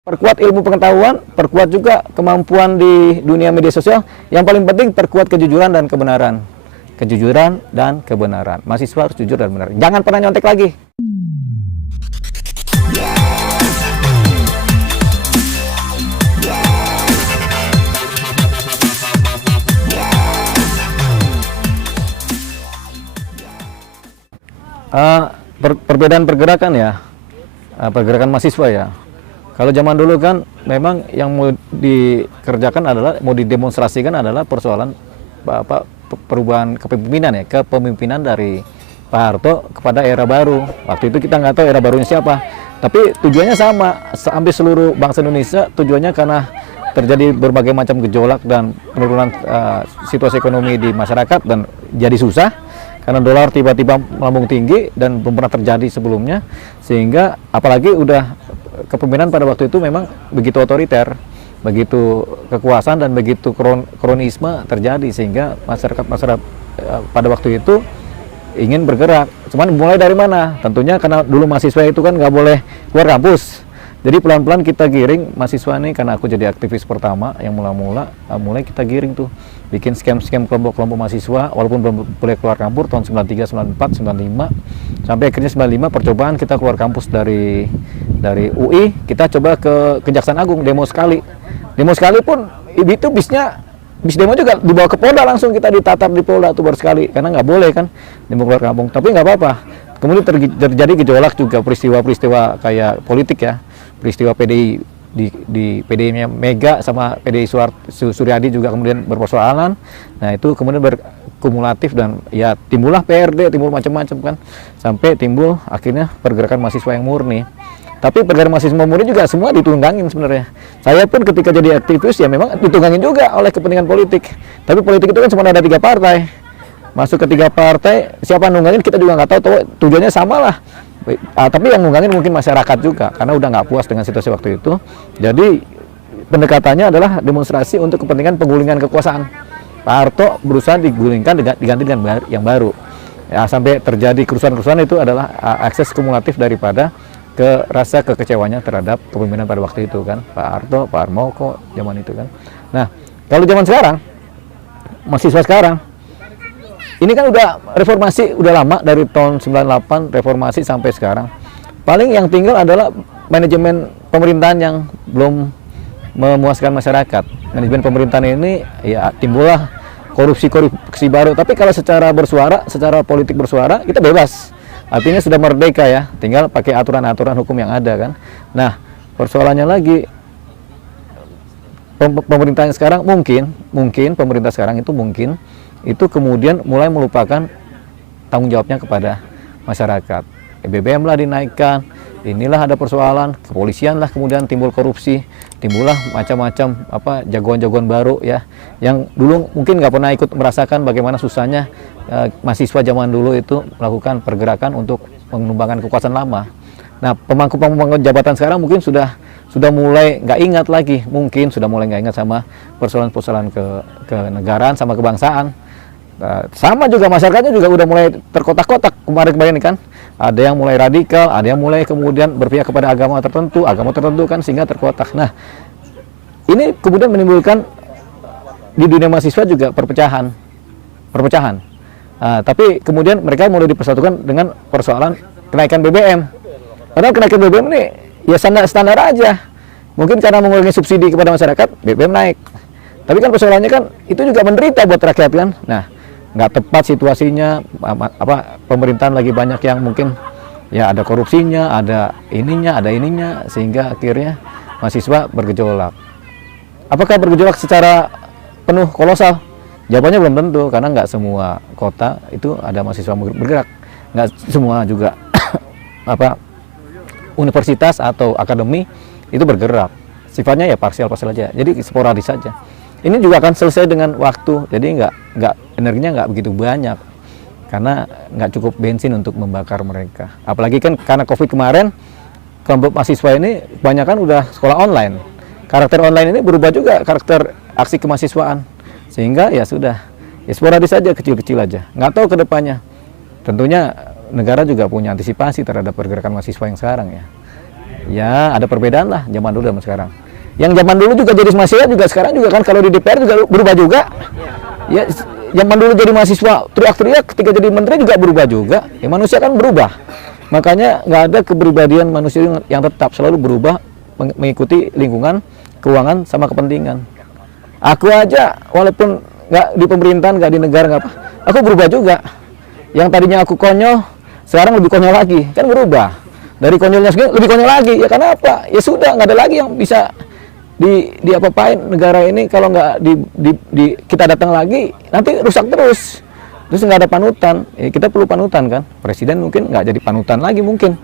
Perkuat ilmu pengetahuan, perkuat juga kemampuan di dunia media sosial. Yang paling penting perkuat kejujuran dan kebenaran. Kejujuran dan kebenaran. Mahasiswa harus jujur dan benar. Jangan pernah nyontek lagi. Perbedaan pergerakan ya, pergerakan mahasiswa ya. Kalau zaman dulu kan memang yang mau dikerjakan adalah, mau didemonstrasikan adalah persoalan perubahan kepemimpinan ya, kepemimpinan dari Pak Harto kepada era baru. Waktu itu kita nggak tahu era barunya siapa, tapi tujuannya sama, hampir seluruh bangsa Indonesia tujuannya karena terjadi berbagai macam gejolak dan penurunan situasi ekonomi di masyarakat dan jadi susah karena dolar tiba-tiba melambung tinggi dan belum pernah terjadi sebelumnya, sehingga apalagi udah kepemimpinan pada waktu itu memang begitu otoriter, begitu kekuasaan dan begitu kronisme terjadi, sehingga masyarakat pada waktu itu ingin bergerak. Cuman mulai dari mana? Tentunya karena dulu mahasiswa itu kan nggak boleh keluar kampus. Jadi pelan-pelan kita giring mahasiswa ini, karena aku jadi aktivis pertama yang mulai kita giring tuh, bikin scam kelompok-kelompok mahasiswa, walaupun belum boleh keluar kampus tahun 93, 94, 95, sampai akhirnya 95 percobaan kita keluar kampus dari UI, kita coba ke Kejaksaan Agung, demo sekali pun itu bis demo juga dibawa ke Polda, langsung kita ditatar di Polda tuh baru sekali, karena nggak boleh kan demo keluar kampung. Tapi nggak apa-apa, kemudian terjadi gejolak juga, peristiwa-peristiwa kayak politik ya, peristiwa PDI di PDI-nya Mega sama PDI Suryadi juga kemudian berpersoalan. Nah itu kemudian berkumulatif dan ya timbullah PRD, timbul macam-macam kan, sampai timbul akhirnya pergerakan mahasiswa yang murni. Tapi pergerakan mahasiswa murni juga semua ditunggangin sebenarnya. Saya pun ketika jadi aktivis ya memang ditunggangin juga oleh kepentingan politik. Tapi politik itu kan cuma ada 3 partai. Masuk ke 3 partai, siapa nunggangin kita juga nggak tahu, tujuannya sama lah. Tapi yang nunggangin mungkin masyarakat juga, karena udah nggak puas dengan situasi waktu itu. Jadi pendekatannya adalah demonstrasi untuk kepentingan penggulingan kekuasaan. Pak Harto berusaha digulingkan, diganti dengan yang baru. Ya, sampai terjadi kerusuhan-kerusuhan itu adalah akses kumulatif daripada rasa kekecewanya terhadap kepemimpinan pada waktu itu kan, Pak Harto, Pak Harmoko zaman itu kan. Nah, kalau zaman sekarang, mahasiswa sekarang ini kan udah reformasi, udah lama dari tahun 98 reformasi sampai sekarang. Paling yang tinggal adalah manajemen pemerintahan yang belum memuaskan masyarakat. Manajemen pemerintahan ini ya timbullah korupsi baru. Tapi kalau secara bersuara, secara politik bersuara, kita bebas. Artinya sudah merdeka ya, tinggal pakai aturan-aturan hukum yang ada kan. Nah, persoalannya lagi pemerintahnya sekarang mungkin pemerintah sekarang itu kemudian mulai melupakan tanggung jawabnya kepada masyarakat. BBM lah dinaikkan, inilah ada persoalan, kepolisian lah kemudian timbul korupsi, timbullah macam-macam jagoan-jagoan baru ya, yang dulu mungkin nggak pernah ikut merasakan bagaimana susahnya mahasiswa zaman dulu itu melakukan pergerakan untuk mengembangkan kekuasaan lama. Nah, pemangku jabatan sekarang mungkin sudah mulai nggak ingat lagi, mungkin sudah mulai nggak ingat sama persoalan-persoalan kenegaraan sama kebangsaan. Sama juga masyarakatnya juga udah mulai terkotak-kotak kemarin ini kan, ada yang mulai radikal, ada yang mulai kemudian berpihak kepada agama tertentu kan, sehingga terkotak. Nah, ini kemudian menimbulkan di dunia mahasiswa juga perpecahan. Tapi kemudian mereka mulai dipersatukan dengan persoalan kenaikan BBM. Padahal kenaikan BBM ini ya standar aja. Mungkin karena mengurangi subsidi kepada masyarakat, BBM naik. Tapi kan persoalannya kan itu juga menderita buat rakyat kan. Nah, nggak tepat situasinya, pemerintahan lagi banyak yang mungkin ya ada korupsinya, ada ininya, sehingga akhirnya mahasiswa bergejolak. Apakah bergejolak secara penuh kolosal? Jawabannya belum tentu, karena nggak semua kota itu ada mahasiswa bergerak, nggak semua juga universitas atau akademi itu bergerak. Sifatnya ya parsial aja, jadi sporadis saja. Ini juga akan selesai dengan waktu, jadi energinya nggak begitu banyak, karena nggak cukup bensin untuk membakar mereka. Apalagi kan karena COVID kemarin, kelompok mahasiswa ini kebanyakan udah sekolah online. Karakter online ini berubah juga karakter aksi kemahasiswaan, sehingga ya sudah, ya sporadis saja, kecil-kecil aja. Nggak tahu ke depannya. Tentunya negara juga punya antisipasi terhadap pergerakan mahasiswa yang sekarang ya. Ya, ada perbedaan lah zaman dulu sama sekarang. Yang zaman dulu juga jadi mahasiswa juga sekarang juga kan kalau di DPR juga berubah juga. Ya, zaman dulu jadi mahasiswa teriak-teriak, ketika jadi menteri juga berubah juga. Ya, manusia kan berubah. Makanya nggak ada kepribadian manusia yang tetap, selalu berubah mengikuti lingkungan, keuangan, sama kepentingan. Aku aja walaupun nggak di pemerintahan, nggak di negara, nggak apa, aku berubah juga. Yang tadinya aku konyol, sekarang lebih konyol lagi, kan berubah. Dari konyolnya segini lebih konyol lagi. Ya karena apa? Ya sudah, nggak ada lagi yang bisa di apa-apain negara ini kalau nggak kita datang lagi, nanti rusak terus. Terus nggak ada panutan. Ya, kita perlu panutan kan. Presiden mungkin nggak jadi panutan lagi mungkin.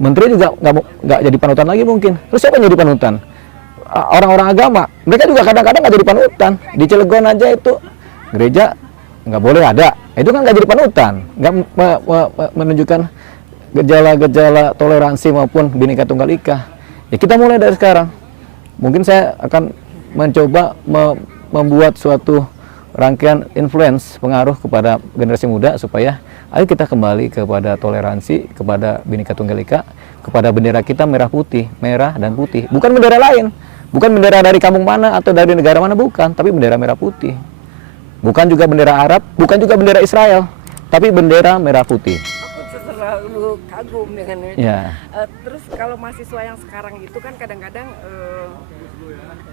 Menteri juga nggak jadi panutan lagi mungkin. Terus siapa yang jadi panutan? Orang-orang agama. Mereka juga kadang-kadang nggak jadi panutan. Di Cilegon aja itu gereja nggak boleh ada. Itu kan nggak jadi panutan. Nggak menunjukkan gejala-gejala toleransi maupun Bhinneka Tunggal Ika. Ya kita mulai dari sekarang. Mungkin saya akan mencoba membuat suatu rangkaian influence pengaruh kepada generasi muda supaya ayo kita kembali kepada toleransi, kepada Bhinneka Tunggal Ika, kepada bendera kita merah dan putih. Bukan bendera lain, bukan bendera dari kampung mana atau dari negara mana, bukan, tapi bendera merah putih. Bukan juga bendera Arab, bukan juga bendera Israel, tapi bendera merah putih. Terlalu kagum dengan ini. Ya. Terus kalau mahasiswa yang sekarang itu kan kadang-kadang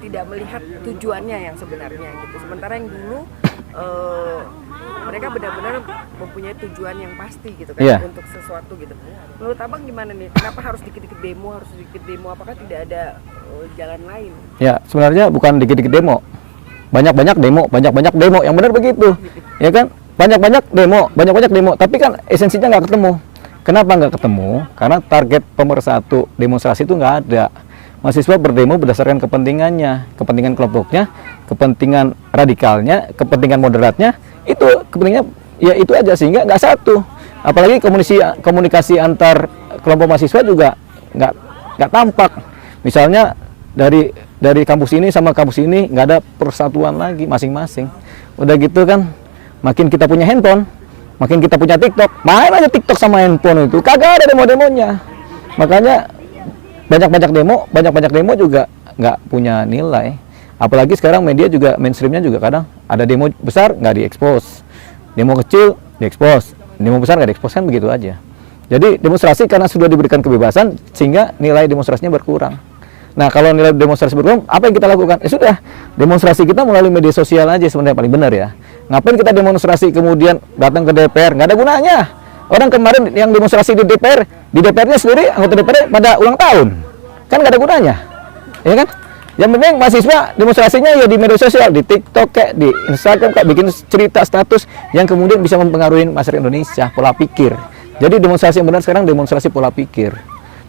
tidak melihat tujuannya yang sebenarnya gitu. Sementara yang dulu mereka benar-benar mempunyai tujuan yang pasti gitu kan, untuk sesuatu gitu. Menurut abang gimana nih? Kenapa harus dikit-dikit demo, Apakah tidak ada jalan lain? Ya, sebenarnya bukan dikit-dikit demo. Banyak-banyak demo, yang benar begitu. Ya kan? Banyak-banyak demo, tapi kan esensinya nggak ketemu. Kenapa nggak ketemu? Karena target pemersatu demonstrasi itu nggak ada. Mahasiswa berdemo berdasarkan kepentingannya, kepentingan kelompoknya, kepentingan radikalnya, kepentingan moderatnya, itu kepentingannya ya itu aja, sehingga nggak satu. Apalagi komunikasi antar kelompok mahasiswa juga nggak tampak. Misalnya dari kampus ini sama kampus ini nggak ada persatuan lagi masing-masing. Udah gitu kan, makin kita punya handphone, makin kita punya TikTok, main aja TikTok sama handphone itu, kagak ada demo-demonya. Makanya banyak-banyak demo juga nggak punya nilai. Apalagi sekarang media juga mainstreamnya juga kadang ada demo besar nggak diekspos, demo kecil diekspos, demo besar nggak diekspos, kan begitu aja. Jadi demonstrasi karena sudah diberikan kebebasan sehingga nilai demonstrasinya berkurang. Nah kalau nilai demonstrasi berkurang, apa yang kita lakukan? Ya sudah, demonstrasi kita melalui media sosial aja sebenarnya paling benar ya. Ngapain kita demonstrasi kemudian datang ke DPR? Nggak ada gunanya. Orang kemarin yang demonstrasi di DPR-nya sendiri, anggota DPR pada ulang tahun. Kan nggak ada gunanya. Ya kan? Yang penting mahasiswa demonstrasinya ya di media sosial, di TikTok kayak, di Instagram kayak, bikin cerita status yang kemudian bisa mempengaruhi masyarakat Indonesia, pola pikir. Jadi demonstrasi yang benar sekarang demonstrasi pola pikir.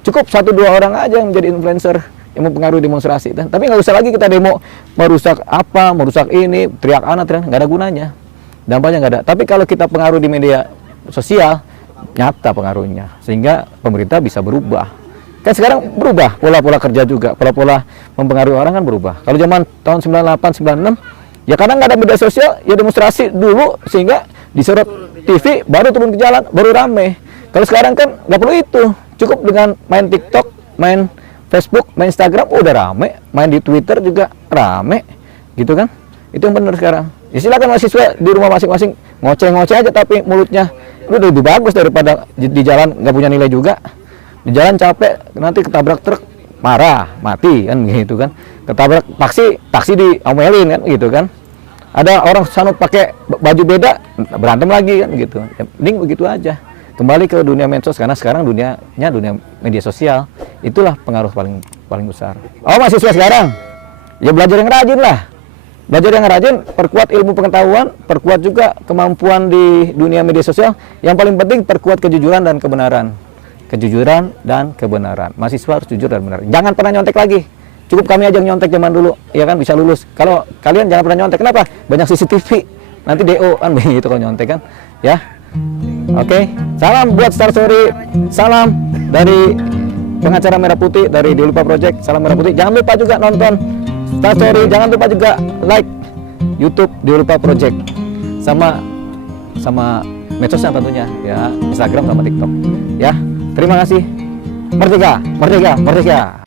Cukup 1-2 orang aja yang menjadi influencer yang mempengaruhi demonstrasi. Tapi nggak usah lagi kita demo merusak ini, teriak nggak ada gunanya. Dampaknya nggak ada. Tapi kalau kita pengaruh di media sosial, nyata pengaruhnya, sehingga pemerintah bisa berubah. Kan sekarang berubah pola-pola kerja juga, pola-pola mempengaruhi orang kan berubah. Kalau zaman tahun 98, 96, ya kadang nggak ada media sosial, ya demonstrasi dulu sehingga disorot TV, baru turun ke jalan, baru rame. Kalau sekarang kan nggak perlu itu, cukup dengan main TikTok, main Facebook, main Instagram, udah rame, main di Twitter juga rame, gitu kan? Itu yang benar sekarang. Ya silakan mahasiswa di rumah masing-masing ngoceh-ngoceh aja, tapi mulutnya udah lebih bagus daripada di jalan nggak punya nilai juga. Di jalan capek, nanti ketabrak truk, marah, mati kan gitu kan. Ketabrak taksi diomelin kan gitu kan. Ada orang sanut pakai baju beda, berantem lagi kan gitu. Ya, mending begitu aja. Kembali ke dunia medsos, karena sekarang dunia media sosial, itulah pengaruh paling besar. Oh mahasiswa sekarang, ya belajar yang rajin lah. Belajar yang rajin, perkuat ilmu pengetahuan, perkuat juga kemampuan di dunia media sosial. Yang paling penting perkuat kejujuran dan kebenaran. Kejujuran dan kebenaran. Mahasiswa harus jujur dan benar. Jangan pernah nyontek lagi. Cukup kami aja yang nyontek zaman dulu, ya kan bisa lulus. Kalau kalian jangan pernah nyontek. Kenapa? Banyak CCTV. Nanti DO kan begitu kalau nyontek kan. Ya. Oke. Salam buat Star Story. Salam dari pengacara Merah Putih dari Dilupa Project. Salam Merah Putih. Jangan lupa juga nonton Star Story. Jangan lupa juga like YouTube Dilupa Project. Sama medsosnya tentunya ya, Instagram sama TikTok. Ya. Terima kasih. Merdeka, merdeka, merdeka.